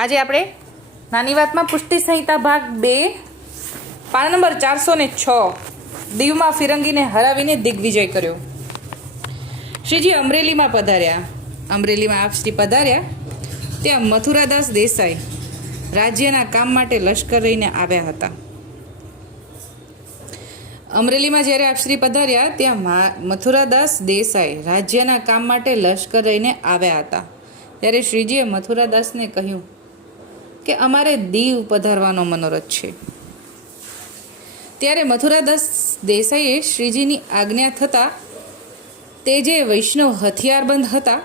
આજે આપણે નાની વાતમાં પુષ્ટિ સંહિતા ભાગ બે, પાના નંબર ચારસો ને છ, દીવમાં ફિરંગીને હરાવીને દિગ્વિજય કર્યો. શ્રીજી અમરેલીમાં પધાર્યા. અમરેલીમાં આપ શ્રી પધાર્યા. ત્યાં મથુરાદાસ દેસાઈ રાજ્યના કામ માટે લશ્કર લઈને આવ્યા હતા. અમરેલીમાં જ્યારે આપશ્રી પધાર્યા, ત્યાં મથુરાદાસ દેસાઈ રાજ્યના કામ માટે લશ્કર રહીને આવ્યા હતા. ત્યારે શ્રીજીએ મથુરાદાસને કહ્યું કે અમારે દીવ પધારવાનો મનોરથ છે. ત્યારે મથુરાદાસ દેસાઈએ શ્રીજીની આજ્ઞા થતાં તે જે વૈષ્ણવ હથિયારબંધ હતા,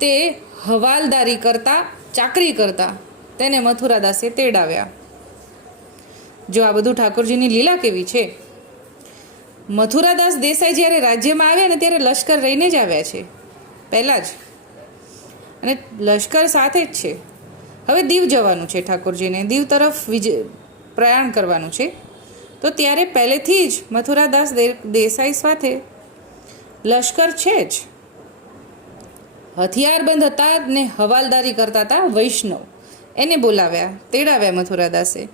તે હવાલદારી કરતા, ચાકરી કરતા તેને મથુરાદાસે તેડાવ્યા. જો આ બધું ઠાકોરજીની લીલા કેવી છે? મથુરાદાસ દેસાઈ જ્યારે રાજ્યમાં આવ્યા ને ત્યારે લશ્કર રહીને જ આવ્યા છે. પહેલાં જ. અને લશ્કર સાથે જ છે. હવે દીવ જવાનું છે ઠાકોરજીને. દીવ તરફ વિજય પ્રયાણ કરવાનું છે. તો ત્યારે પહેલેથી જ મથુરાદાસ દેસાઈ સાથે લશ્કર છે જ. હથિયારબંધ હતા ને હવાલદારી કરતા હતા વૈષ્ણવ. એને બોલાવ્યા, તેડાવ્યા મથુરાદાસે.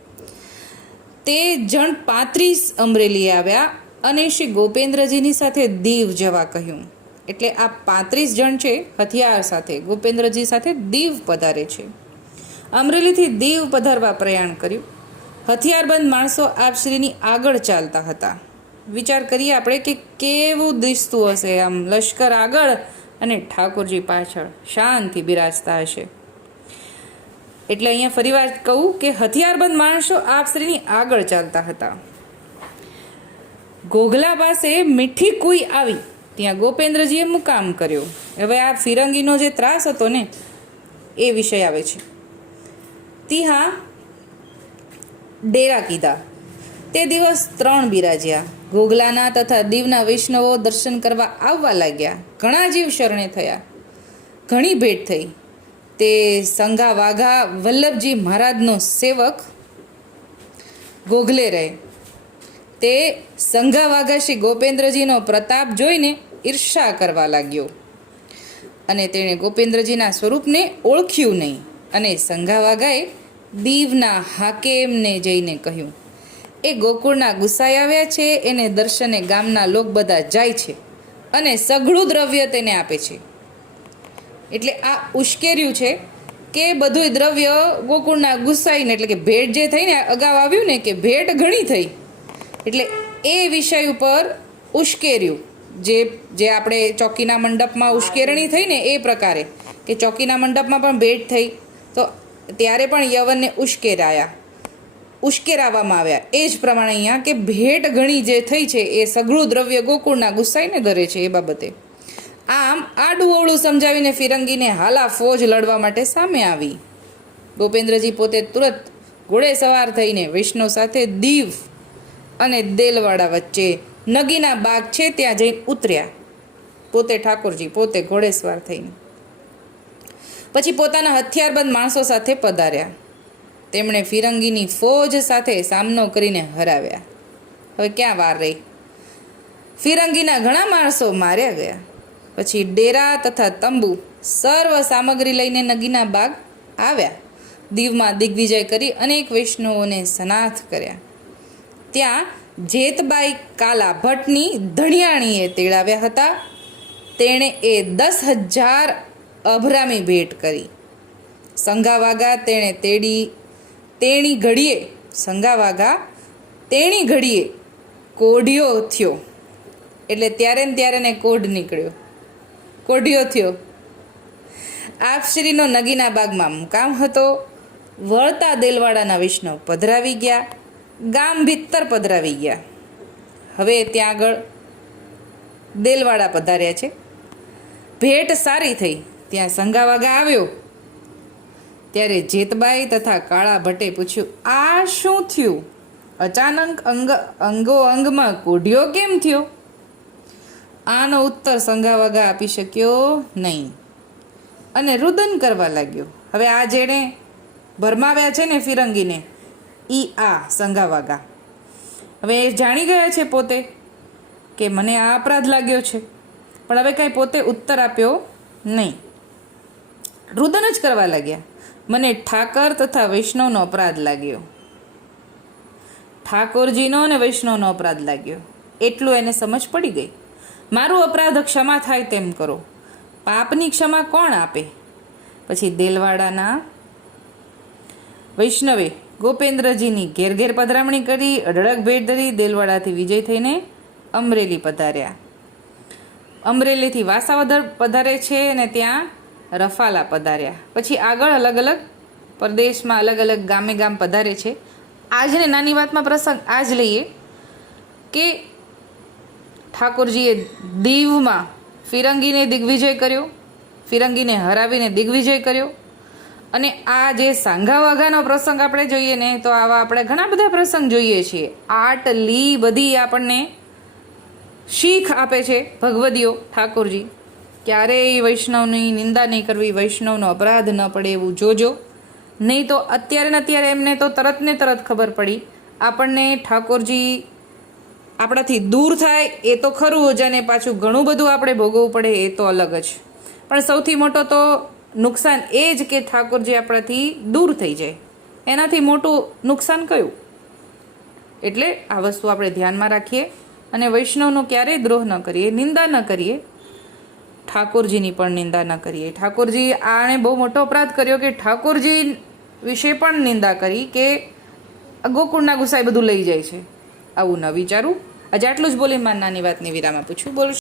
તે જણ પાંત્રીસ અમરેલી આવ્યા અને શ્રી ગોપેન્દ્રજીની સાથે દીવ જવા કહ્યું. એટલે આ પાંત્રીસ જણ છે હથિયાર સાથે, ગોપેન્દ્રજી સાથે દીવ પધારે છે. અમરેલીથી દીવ પધારવા પ્રયાણ કર્યું. હથિયારબંધ માણસો આપશ્રીની આગળ ચાલતા હતા. વિચાર કરીએ આપણે કે કેવું દિસતું હશે આમ લશ્કર આગળ અને ઠાકોરજી પાછળ. શાંતિ બિરાજતા હશે. એટલે અહીંયા ફરી વાર કહું કે હથિયારબંધ માણસો આપશ્રીની આગળ ચાલતા હતા. ગોગલા પાસે મીઠી કુઈ આવી. ત્યાં ગોપેન્દ્રજીએ મુકામ કર્યો. હવે આ ફિરંગીનો જે ત્રાસ હતો ને, એ વિષય આવે છે. ત્યાં ડેરા કીધા. તે દિવસ ત્રણ બિરાજ્યા. ગોગલાના તથા દીવના વૈષ્ણવો દર્શન કરવા આવવા લાગ્યા. ઘણા જીવ શરણે થયા. ઘણી ભેટ થઈ. તે સંઘા વાઘા વલ્લભજી મહારાજનો સેવક ગોગલે રહે. તે સંઘા વાઘા શ્રી ગોપેન્દ્રજીનો પ્રતાપ જોઈને ઈર્ષા કરવા લાગ્યો. અને તેણે ગોપેન્દ્રજીના સ્વરૂપને ઓળખ્યું નહીં. અને સંઘા વાઘાએ દીવના હાકેમને જઈને કહ્યું, એ ગોકુળના ગુસાઈ આવ્યા છે, એને દર્શને ગામના લોક બધા જાય છે અને સઘળું દ્રવ્ય તેને આપે છે. એટલે આ ઉશ્કેર્યું છે કે બધું દ્રવ્ય ગોકુળના ગુસાઈને એટલે કે ભેટ જે થઈને અગાઉ આવ્યું ને કે ભેટ ઘણી થઈ. એટલે એ વિષય ઉપર ઉશ્કેર્યું. જે જે આપણે ચોકીના મંડપમાં ઉશ્કેરણી થઈ ને એ પ્રકારે કે ચોકીના મંડપમાં પણ ભેટ થઈ. તો ત્યારે પણ યવનને ઉશ્કેરાયા. ઉશ્કેરાવવામાં આવ્યા. એ જ પ્રમાણે અહીંયા કે ભેટ ઘણી જે થઈ છે એ સઘળું દ્રવ્ય ગોકુળના ગુસ્સાઈને ધરે છે એ બાબતે. આમ આડું સમજાવીને ફિરંગીને હાલા ફોજ લડવા માટે સામે આવી. ગોપેન્દ્રજી પોતે તુરત ઘોડે સવાર થઈને વિષ્ણુ સાથે દીવ અને દેલવાડા વચ્ચે નગીના બાગ છે ત્યાં જઈને ઉતર્યા. પોતે ઠાકોરજી પોતે ઘોડે સવાર થઈને. પછી પોતાના હથિયારબંધ માણસો સાથે પધાર્યા. તેમણે ફિરંગીની ફોજ સાથે સામનો કરીને હરાવ્યા. હવે ક્યાં વાર રહી? ફિરંગીના ઘણા માણસો માર્યા ગયા. પછી ડેરા તથા તંબુ સર્વ સામગ્રી લઈને નગીના બાગ આવ્યા. દીવમાં દિગ્વિજય કરી અનેક વૈષ્ણવોને સનાથ કર્યા. ત્યાં જેતબાઈ કાલા ભટ્ટની ધણિયાણીએ તેડાવ્યા હતા. તેણે એ દસ હજાર અભરામી ભેટ કરી. સંઘાવાગા તેણે તેડી, તેણી ઘડીએ સંઘાવાગા તેણી ઘડીએ કોઢિયો થયો. એટલે ત્યારે ને ત્યારે ને કોઢ નીકળ્યો. કોઢિયો થયો. આપશ્રીનો નગીના બાગમાં મુકામ હતો. વળતા દેલવાડાના વિષ્ણુ પધરાવી ગયા. ગામ ભીતર પધરાવી ગયા. હવે ત્યાં આગળ દેલવાડા પધાર્યા છે. ભેટ સારી થઈ. ત્યાં સંગાવાગા આવ્યો. ત્યારે જેતબાઈ તથા કાળા ભટ્ટે પૂછ્યું, આ શું થયું? અચાનક અંગ, અંગો અંગમાં કોઢિયો કેમ થયો? આનો ઉત્તર સંઘાવાગા આપી શક્યો નહીં અને રુદન કરવા લાગ્યો, હવે આ જેણે ભરમાવ્યા છે ને ફિરંગીને, ઈ આ સંઘાવાગા હવે એ જાણી ગયા છે પોતે કે મને આ અપરાધ લાગ્યો છે, પણ હવે કાંઈ પોતે ઉત્તર આપ્યો નહીં. રુદન જ કરવા લાગ્યા. મને ઠાકર તથા વૈષ્ણવનો અપરાધ લાગ્યો. ઠાકોરજીનો અને વૈષ્ણવનો અપરાધ લાગ્યો. એટલું એને સમજ પડી ગઈ. મારું અપરાધ ક્ષમા થાય તેમ કરો. પાપની ક્ષમા કોણ આપે? પછી દેલવાડાના વૈષ્ણવે ગોપેન્દ્રજીની ઘેર ઘેર પધરામણી કરી, અઢળક ભેટ ધરી, દેલવાડાથી વિજય થઈને અમરેલી પધાર્યા. અમરેલીથી વાસાવદર પધારે છે અને ત્યાં રફાલા પધાર્યા. પછી આગળ અલગ અલગ પ્રદેશમાં અલગ અલગ ગામે ગામ પધારે છે. આજને નાની વાતમાં પ્રસંગ આ જ લઈએ કે ઠાકોરજીએ દીવમાં ફિરંગીને દિગ્વિજય કર્યો, ફિરંગીને હરાવીને દિગ્વિજય કર્યો. અને આ જે સાંઘા વાઘાનો પ્રસંગ આપણે જોઈએ ને, તો આવા આપણે ઘણા બધા પ્રસંગ જોઈએ છીએ. આટલી બધી આપણને શીખ આપે છે ભગવદીઓ ઠાકોરજી. ક્યારેય વૈષ્ણવની નિંદા નહીં કરવી, વૈષ્ણવનો અપરાધ ન પડે એવું જોજો. નહીં તો અત્યારે ને અત્યારે એમને તો તરત ને તરત ખબર પડી. આપણને ઠાકોરજી આપણાથી દૂર થાય, એ તો ખરું જ અને પાછું ઘણું બધું આપણે ભોગવવું પડે, એ તો અલગ જ. પણ સૌથી મોટો તો નુકસાન એ જ કે ઠાકોરજી આપણાથી દૂર થઈ જાય. એનાથી મોટું નુકસાન કયું? એટલે આ વસ્તુ આપણે ધ્યાનમાં રાખીએ અને વૈષ્ણવનો ક્યારેય દ્રોહ ન કરીએ, નિંદા ન કરીએ. ઠાકોરજીની પણ નિંદા ન કરીએ. ઠાકોરજી આણે બહુ મોટો અપરાધ કર્યો કે ઠાકોરજી વિશે પણ નિંદા કરી કે ગોકુળના ગુસાઈ બધું લઈ જાય છે. આવું ન વિચારું. આજે આટલું જ બોલી માર નાની વાતની વિરામ આપું છું. બોલ